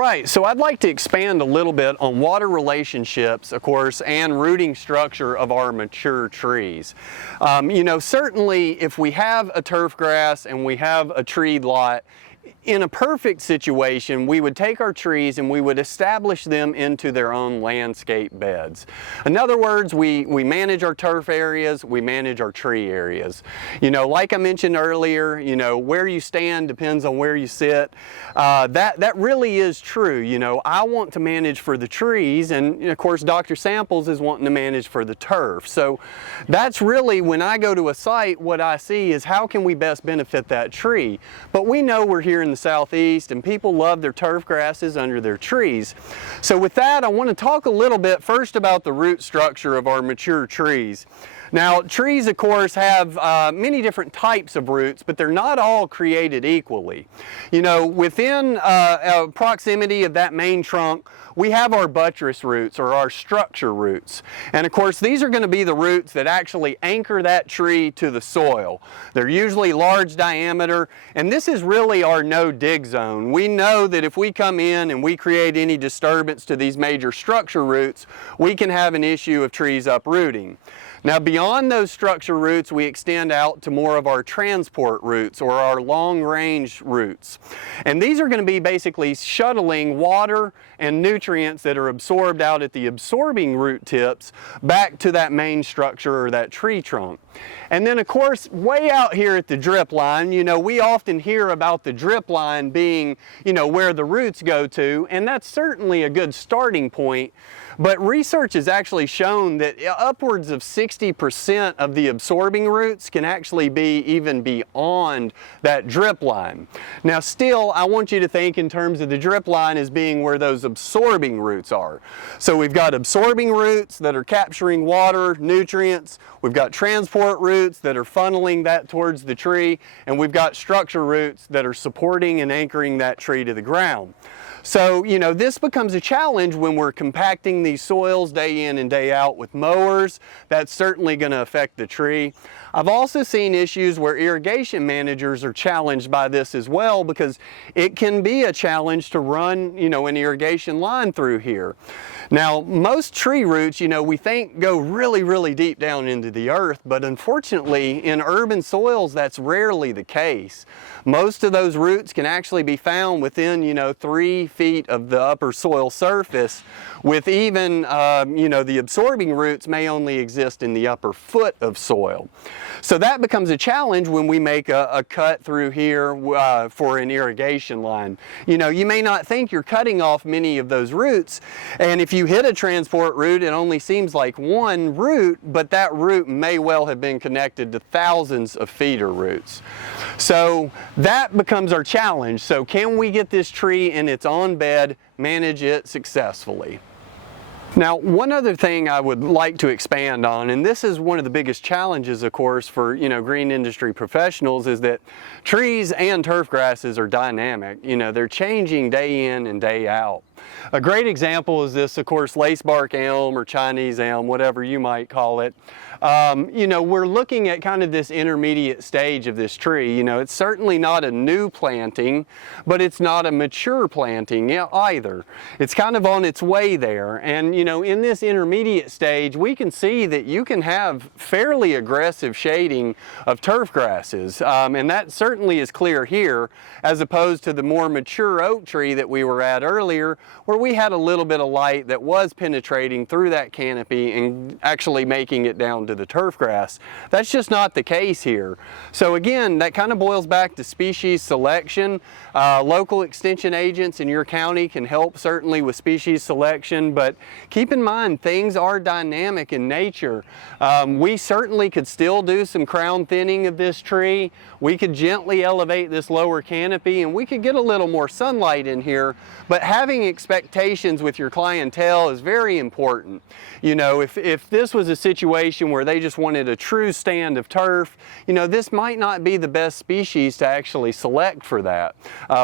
Right, so I'd like to expand a little bit on water relationships, of course, and rooting structure of our mature trees. You know, certainly if we have a turf grass and we have a tree lot, in a perfect situation, we would take our trees and we would establish them into their own landscape beds. In other words, we manage our turf areas, we manage our tree areas. You know, like I mentioned earlier, you know, where you stand depends on where you sit. That really is true. You know, I want to manage for the trees, and of course Dr. Samples is wanting to manage for the turf. So that's really, when I go to a site, what I see is how can we best benefit that tree. But we know we're here in the Southeast and people love their turf grasses under their trees. So with that, I want to talk a little bit first about the root structure of our mature trees. Now, trees, of course, have many different types of roots, but they're not all created equally. You know, within proximity of that main trunk, we have our buttress roots, or our structure roots. And of course, these are going to be the roots that actually anchor that tree to the soil. They're usually large diameter, and this is really our no-dig zone. We know that if we come in and we create any disturbance to these major structure roots, we can have an issue of trees uprooting. Now, beyond those structure roots, we extend out to more of our transport roots, or our long-range roots. And these are going to be basically shuttling water and nutrients that are absorbed out at the absorbing root tips back to that main structure or that tree trunk. And then, of course, way out here at the drip line, you know, we often hear about the drip line being, you know, where the roots go to, and that's certainly a good starting point. But research has actually shown that upwards of 60% of the absorbing roots can actually be even beyond that drip line. Now still, I want you to think in terms of the drip line as being where those absorbing roots are. So we've got absorbing roots that are capturing water, nutrients, we've got transport roots that are funneling that towards the tree, and we've got structure roots that are supporting and anchoring that tree to the ground. So, you know, this becomes a challenge when we're compacting these soils day in and day out with mowers. That's certainly going to affect the tree. I've also seen issues where irrigation managers are challenged by this as well, because it can be a challenge to run, you know, an irrigation line through here. Now, most tree roots, you know, we think go really, really deep down into the earth, but unfortunately in urban soils that's rarely the case. Most of those roots can actually be found within, you know, 3 feet of the upper soil surface, with even, you know, the absorbing roots may only exist in the upper foot of soil. So that becomes a challenge when we make a cut through here for an irrigation line. You know, you may not think you're cutting off many of those roots, and if you hit a transport root, it only seems like one root, but that root may well have been connected to thousands of feeder roots. So that becomes our challenge. So can we get this tree in its own bed, manage it successfully? Now, one other thing I would like to expand on, and this is one of the biggest challenges, of course, for, you know, green industry professionals, is that trees and turf grasses are dynamic. You know, they're changing day in and day out. A great example is this, of course, lacebark elm or Chinese elm, whatever you might call it. You know, we're looking at kind of this intermediate stage of this tree. You know, it's certainly not a new planting, but it's not a mature planting either. It's kind of on its way there. And, you know, in this intermediate stage, we can see that you can have fairly aggressive shading of turf grasses. And that certainly is clear here, as opposed to the more mature oak tree that we were at earlier, where we had a little bit of light that was penetrating through that canopy and actually making it down to the turf grass. That's just not the case here. So again, that kind of boils back to species selection. Local extension agents in your county can help certainly with species selection, but keep in mind things are dynamic in nature. We certainly could still do some crown thinning of this tree. We could gently elevate this lower canopy and we could get a little more sunlight in here, but having expectations with your clientele is very important. You know, if this was a situation where they just wanted a true stand of turf, you know, this might not be the best species to actually select for that.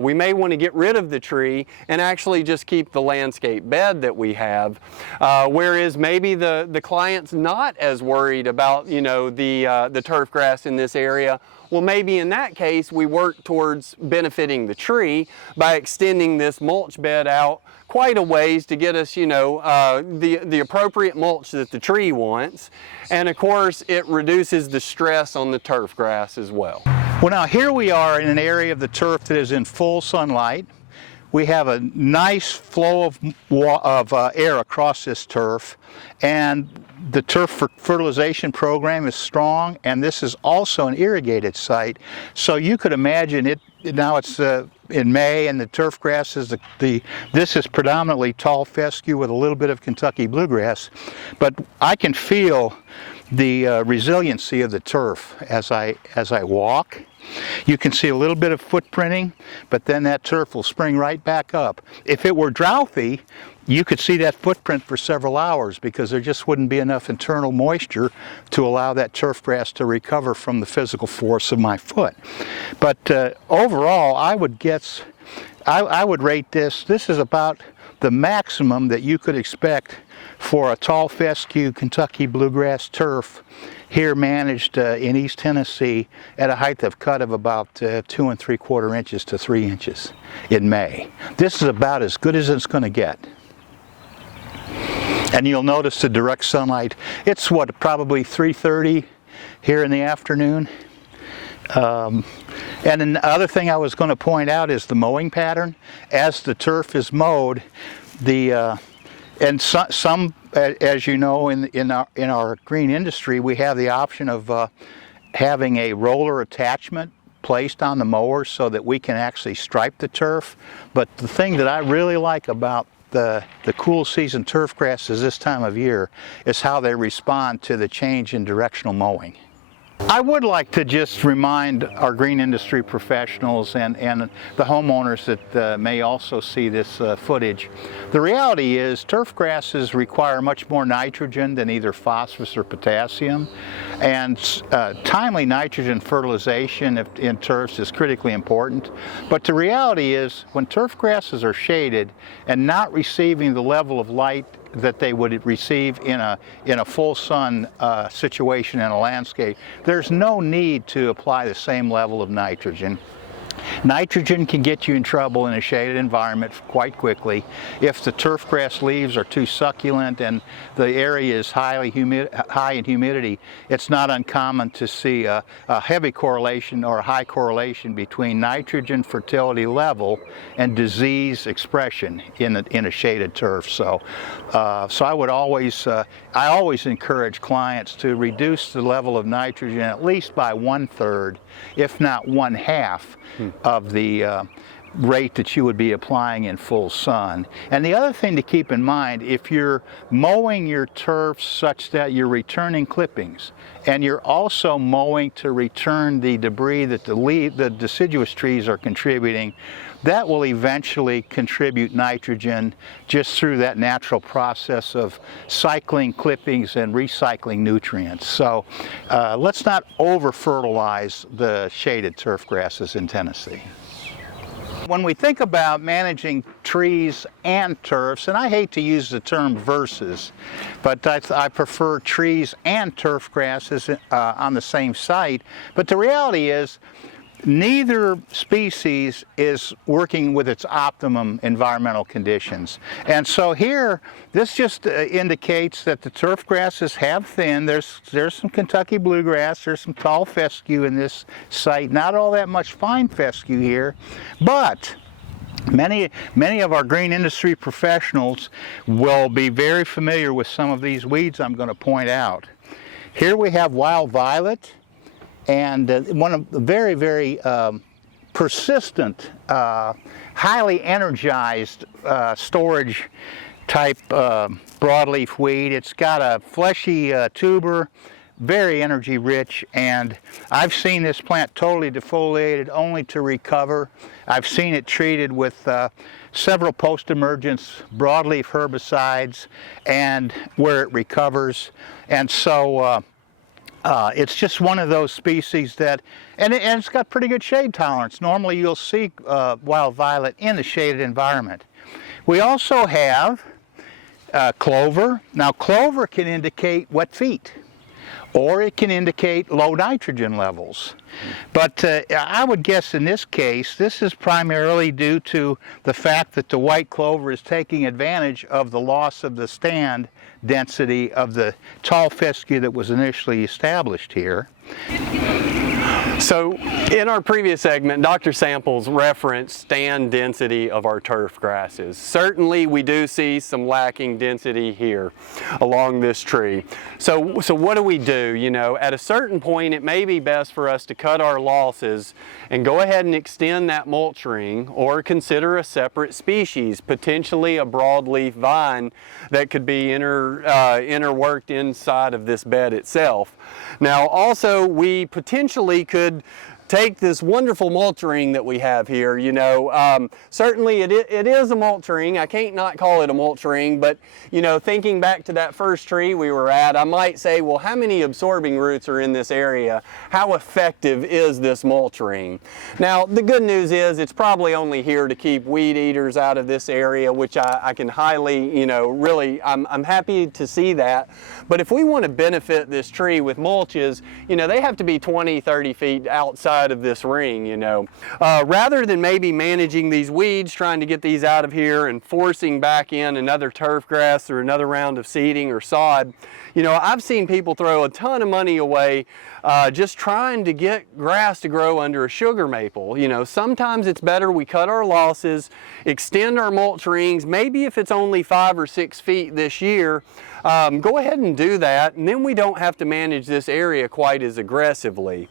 We may want to get rid of the tree and actually just keep the landscape bed that we have, whereas maybe the client's not as worried about, you know, the turf grass in this area. Well, maybe in that case we work towards benefiting the tree by extending this mulch bed out quite a ways to get us, you know, the appropriate mulch that the tree wants. And of course it reduces the stress on the turf grass as well. Well, now here we are in an area of the turf that is in full sunlight. We have a nice flow of air across this turf, and the turf fertilization program is strong, and this is also an irrigated site. So you could imagine it, now it's in May, and the turf grass is this is predominantly tall fescue with a little bit of Kentucky bluegrass, but I can feel the resiliency of the turf as I walk. You can see a little bit of footprinting, but then that turf will spring right back up. If it were drouthy, you could see that footprint for several hours because there just wouldn't be enough internal moisture to allow that turf grass to recover from the physical force of my foot. But overall, I would rate this is about the maximum that you could expect for a tall fescue Kentucky bluegrass turf here managed in East Tennessee at a height of cut of about 2 3/4 inches to 3 inches in May. This is about as good as it's going to get. And you'll notice the direct sunlight. It's what, probably 3:30 here in the afternoon. And then the other thing I was going to point out is the mowing pattern. As the turf is mowed, and some, as you know, in our green industry, we have the option of having a roller attachment placed on the mower so that we can actually stripe the turf. But the thing that I really like about the cool season turf grasses this time of year is how they respond to the change in directional mowing. I would like to just remind our green industry professionals and the homeowners that may also see this footage. The reality is turf grasses require much more nitrogen than either phosphorus or potassium, and timely nitrogen fertilization in turfs is critically important. But the reality is when turf grasses are shaded and not receiving the level of light that they would receive in a full sun situation in a landscape, there's no need to apply the same level of nitrogen. Nitrogen can get you in trouble in a shaded environment quite quickly. If the turf grass leaves are too succulent and the area is high in humidity, it's not uncommon to see a heavy correlation or a high correlation between nitrogen fertility level and disease expression in a shaded turf. So I would always encourage clients to reduce the level of nitrogen at least by 1/3, if not 1/2 of the rate that you would be applying in full sun. And the other thing to keep in mind, if you're mowing your turf such that you're returning clippings and you're also mowing to return the debris that the deciduous trees are contributing, that will eventually contribute nitrogen just through that natural process of cycling clippings and recycling nutrients. So let's not over-fertilize the shaded turf grasses in Tennessee. When we think about managing trees and turfs, and I hate to use the term versus, but I prefer trees and turf grasses on the same site, but the reality is neither species is working with its optimum environmental conditions. And so here, this just indicates that the turf grasses have thinned. There's some Kentucky bluegrass, there's some tall fescue in this site, not all that much fine fescue here, but many of our green industry professionals will be very familiar with some of these weeds I'm going to point out. Here we have wild violet, and one of the very, very persistent, highly energized storage type broadleaf weed. It's got a fleshy tuber, very energy rich, and I've seen this plant totally defoliated only to recover. I've seen it treated with several post-emergence broadleaf herbicides and where it recovers. And so it's just one of those species that, and it's got pretty good shade tolerance. Normally you'll see wild violet in a shaded environment. We also have clover. Now clover can indicate wet feet, or it can indicate low nitrogen levels. But I would guess in this case, this is primarily due to the fact that the white clover is taking advantage of the loss of the stand density of the tall fescue that was initially established here. So in our previous segment, Dr. Samples referenced stand density of our turf grasses. Certainly we do see some lacking density here along this tree. So what do we do? You know, at a certain point it may be best for us to cut our losses and go ahead and extend that mulch ring, or consider a separate species, potentially a broadleaf vine that could be interworked inside of this bed itself. Now also we potentially could take this wonderful mulch ring that we have here. You know, certainly it is a mulch ring. I can't not call it a mulch ring, but you know, thinking back to that first tree we were at, I might say, well, how many absorbing roots are in this area? How effective is this mulch ring? Now the good news is it's probably only here to keep weed eaters out of this area, which I can highly, you know, really, I'm happy to see that. But if we want to benefit this tree with mulches, you know, they have to be 20, 30 feet outside of this ring, you know. Rather than maybe managing these weeds, trying to get these out of here and forcing back in another turf grass or another round of seeding or sod, you know, I've seen people throw a ton of money away just trying to get grass to grow under a sugar maple. You know, sometimes it's better we cut our losses, extend our mulch rings, maybe if it's only 5 or 6 feet this year, go ahead and do that, and then we don't have to manage this area quite as aggressively.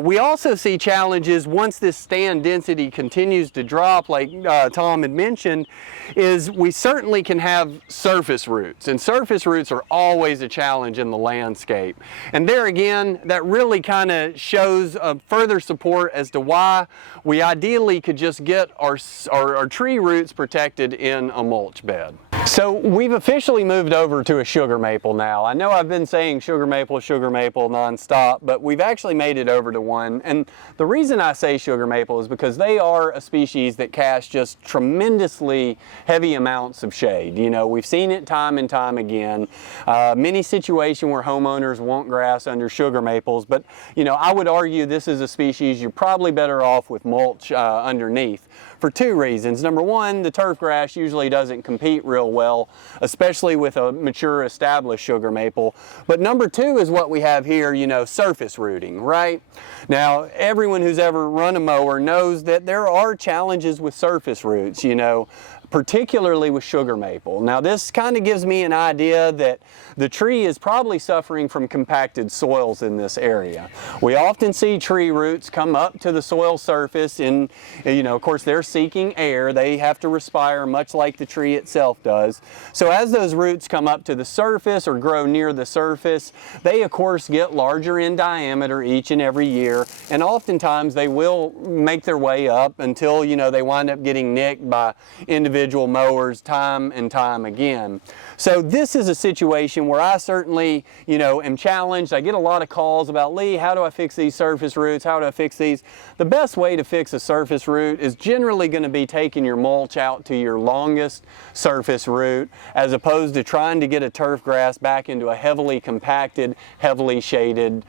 We also see challenges once this stand density continues to drop, like Tom had mentioned, is we certainly can have surface roots, and surface roots are always a challenge in the landscape. And there again, that really kind of shows further support as to why we ideally could just get our tree roots protected in a mulch bed. So we've officially moved over to a sugar maple now. I know I've been saying sugar maple nonstop, but we've actually made it over to one. And the reason I say sugar maple is because they are a species that cast just tremendously heavy amounts of shade. You know, we've seen it time and time again. Many situations where homeowners want grass under sugar maples, but you know, I would argue this is a species you're probably better off with mulch underneath, for two reasons. Number one, the turf grass usually doesn't compete real well, especially with a mature established sugar maple. But number two is what we have here, you know, surface rooting, right? Now, everyone who's ever run a mower knows that there are challenges with surface roots, you know, particularly with sugar maple. Now this kind of gives me an idea that the tree is probably suffering from compacted soils in this area. We often see tree roots come up to the soil surface and, you know, of course they're seeking air. They have to respire much like the tree itself does. So as those roots come up to the surface or grow near the surface, they of course get larger in diameter each and every year, and oftentimes they will make their way up until, you know, they wind up getting nicked by individual mowers time and time again. So this is a situation where I certainly, you know, am challenged. I get a lot of calls about, Lee, how do I fix these surface roots? How do I fix these? The best way to fix a surface root is generally going to be taking your mulch out to your longest surface root, as opposed to trying to get a turf grass back into a heavily compacted, heavily shaded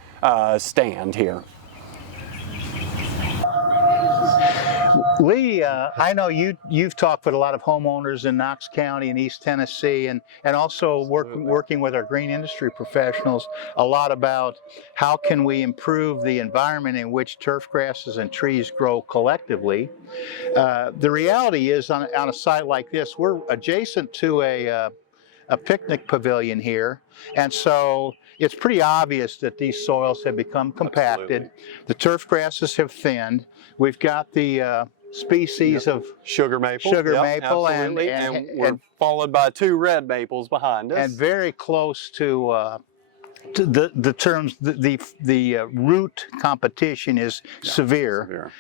stand here. Lee, I know you've talked with a lot of homeowners in Knox County and East Tennessee, and also working with our green industry professionals a lot about how can we improve the environment in which turf grasses and trees grow collectively. The reality is on a site like this, we're adjacent to a picnic pavilion here, and so it's pretty obvious that these soils have become compacted. Absolutely. The turf grasses have thinned. We've got the species of sugar maple, and we're followed by two red maples behind us, and very close to the root competition is severe.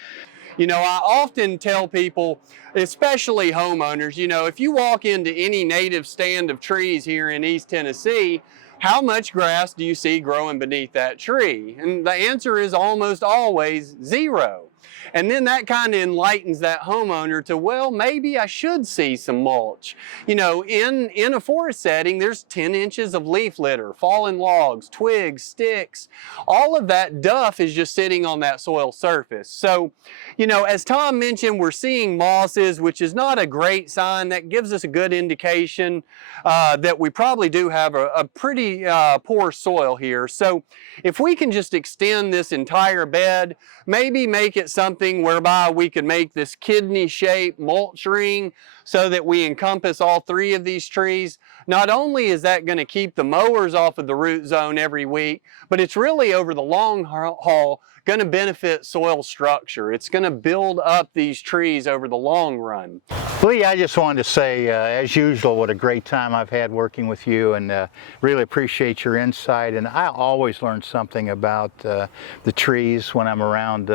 You know, I often tell people, especially homeowners, you know, if you walk into any native stand of trees here in East Tennessee, how much grass do you see growing beneath that tree? And the answer is almost always zero. And then that kind of enlightens that homeowner to, well, maybe I should see some mulch. You know, in a forest setting, there's 10 inches of leaf litter, fallen logs, twigs, sticks. All of that duff is just sitting on that soil surface. So, you know, as Tom mentioned, we're seeing mosses, which is not a great sign. That gives us a good indication that we probably do have a pretty poor soil here. So if we can just extend this entire bed, maybe make it something whereby we could make this kidney-shaped mulch ring so that we encompass all three of these trees. Not only is that going to keep the mowers off of the root zone every week, but it's really over the long haul going to benefit soil structure. It's going to build up these trees over the long run. Lee, I just wanted to say, as usual, what a great time I've had working with you, and really appreciate your insight. And I always learn something about the trees when I'm around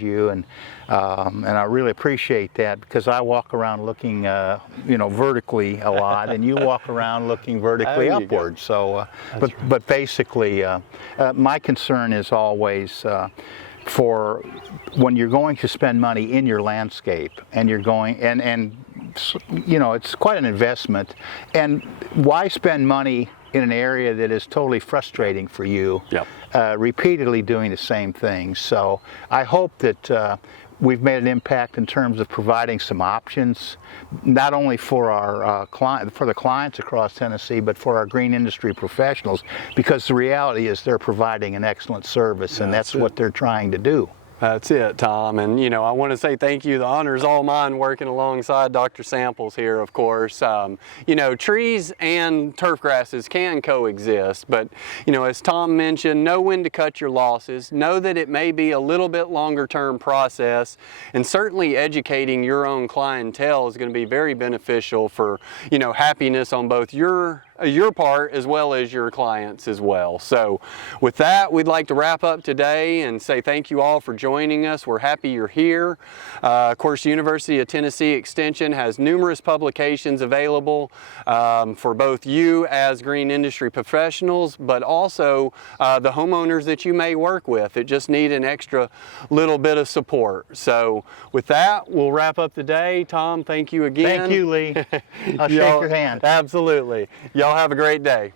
you, and I really appreciate that, because I walk around looking, you know, vertically a lot, and you walk around looking vertically upward. So, but basically, my concern is always for when you're going to spend money in your landscape, and you're going and you know, it's quite an investment, and why spend money in an area that is totally frustrating for you, repeatedly doing the same thing. So I hope that we've made an impact in terms of providing some options, not only for our for the clients across Tennessee, but for our green industry professionals, because the reality is they're providing an excellent service, and that's what they're trying to do. That's it, Tom. And, you know, I want to say thank you. The honor is all mine working alongside Dr. Samples here, of course. You know, trees and turf grasses can coexist, but, you know, as Tom mentioned, know when to cut your losses. Know that it may be a little bit longer term process, and certainly educating your own clientele is going to be very beneficial for, you know, happiness on both your part as well as your clients as well. So with that, we'd like to wrap up today and say thank you all for joining us. We're happy you're here. Of course, University of Tennessee Extension has numerous publications available for both you as green industry professionals, but also the homeowners that you may work with that just need an extra little bit of support. So with that, we'll wrap up the day. Tom, thank you again. Thank you, Lee. I'll shake your hand. Absolutely. Y'all have a great day.